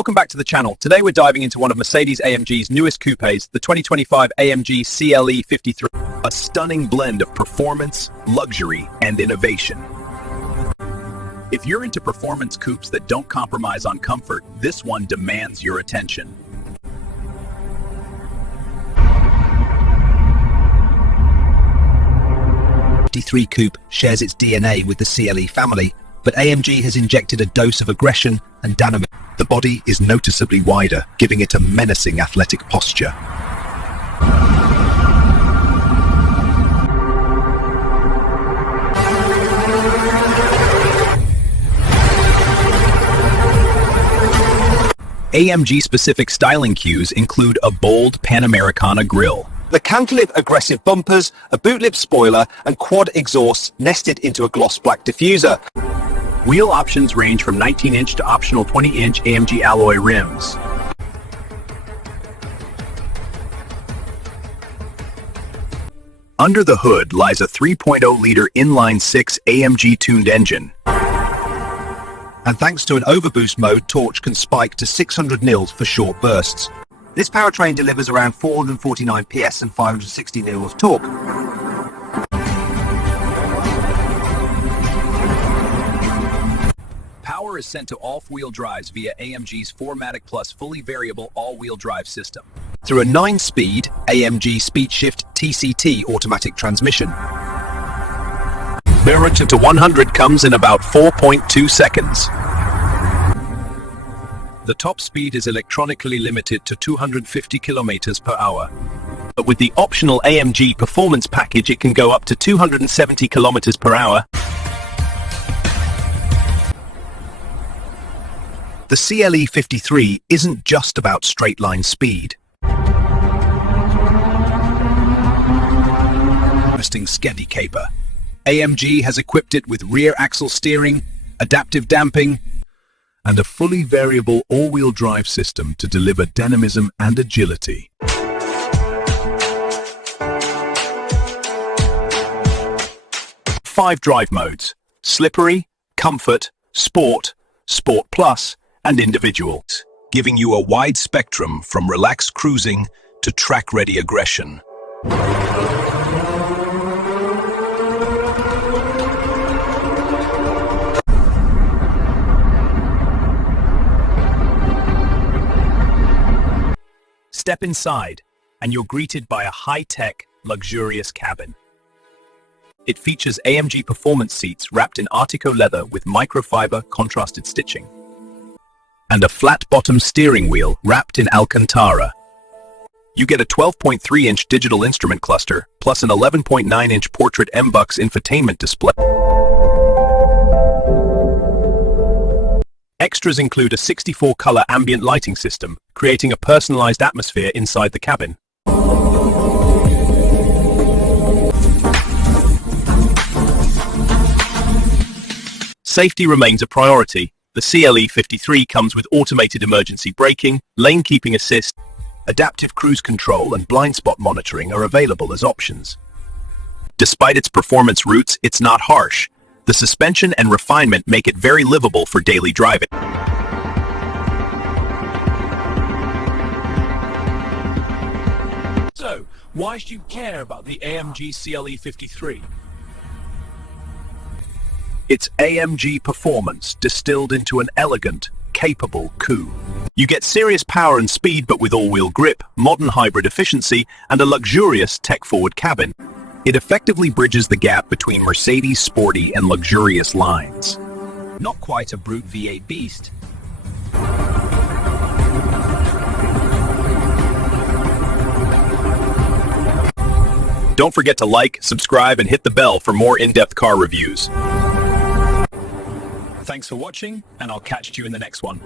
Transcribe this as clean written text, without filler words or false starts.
Welcome back to the channel. Today we're diving into one of Mercedes AMG's newest coupes, the 2025 AMG CLE 53. A stunning blend of performance, luxury, and innovation. If you're into performance coupes that don't compromise on comfort, this one demands your attention. The 53 Coupe shares its DNA with the CLE family, but AMG has injected a dose of aggression and dynamism. The body is noticeably wider, giving it a menacing athletic posture. AMG-specific styling cues include a bold Panamericana grille, the cantilever aggressive bumpers, a boot-lip spoiler, and quad exhausts nested into a gloss black diffuser. Wheel options range from 19-inch to optional 20-inch AMG alloy rims. Under the hood lies a 3.0-liter inline-six AMG-tuned engine. And thanks to an overboost mode, torque can spike to 600 nils for short bursts. This powertrain delivers around 449 PS and 560 nils of torque. Power is sent to all four-wheel drives via AMG's 4MATIC Plus fully variable all-wheel drive system through a 9-speed AMG SpeedShift TCT automatic transmission. Relative to 100 comes in about 4.2 seconds. The top speed is electronically limited to 250 kilometers per hour. But with the optional AMG performance package, it can go up to 270 kilometers per hour. The CLE 53 isn't just about straight-line speed. Interesting sketty caper. AMG has equipped it with rear axle steering, adaptive damping, and a fully variable all-wheel drive system to deliver dynamism and agility. Five drive modes: slippery, comfort, sport, sport plus, and individual, giving you a wide spectrum from relaxed cruising to track-ready aggression. Step inside, and you're greeted by a high-tech, luxurious cabin. It features AMG performance seats wrapped in Artico leather with microfiber contrasted stitching, and a flat-bottom steering wheel wrapped in Alcantara. You get a 12.3-inch digital instrument cluster, plus an 11.9-inch portrait M-Bucks infotainment display. Extras include a 64-color ambient lighting system, creating a personalized atmosphere inside the cabin. Safety remains a priority. The CLE 53 comes with automated emergency braking, lane keeping assist, adaptive cruise control, and blind spot monitoring are available as options. Despite its performance roots, it's not harsh. The suspension and refinement make it very livable for daily driving. So, why should you care about the AMG CLE 53? It's AMG performance distilled into an elegant, capable coupe. You get serious power and speed, but with all-wheel grip, modern hybrid efficiency, and a luxurious tech-forward cabin. It effectively bridges the gap between Mercedes' sporty and luxurious lines. Not quite a brute V8 beast. Don't forget to like, subscribe, and hit the bell for more in-depth car reviews. Thanks for watching, and I'll catch you in the next one.